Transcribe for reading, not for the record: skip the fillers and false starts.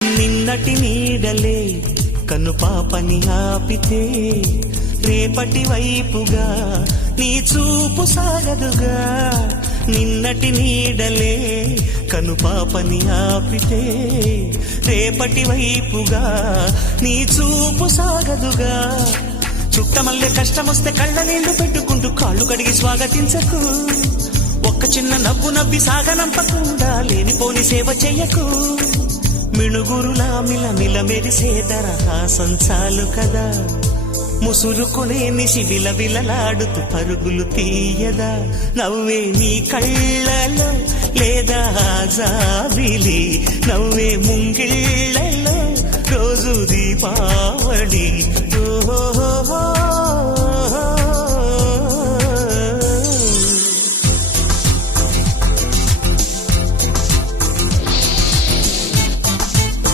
నిన్నటి నీడలే కను పాపని ఆపితే రేపటి వైపుగా నీ చూపు సాగదుగా. నిన్నటి నీడలే కను పాపని ఆపితే రేపటి వైపుగా నీ చూపు సాగదుగా. చుట్టమల్లే కష్టమొస్తే కళ్ళ నీళ్లు పెట్టుకుంటూ కాళ్ళు కడిగి స్వాగతించకు. ఒక్క చిన్న నవ్వు నవ్వి సాగనంపకుండా లేనిపోని సేవ చెయ్యకు. మిణుగురులా మిలమిల మెరిసే దరహాసం చాలు కదా. ముసురుకునే నిశి విలవిలలాడుతూ పరుగులు తీయదా. నవ్వే నీ కళ్ళలో లేదా జాబిలి, నవ్వే ముంగిళ్ళ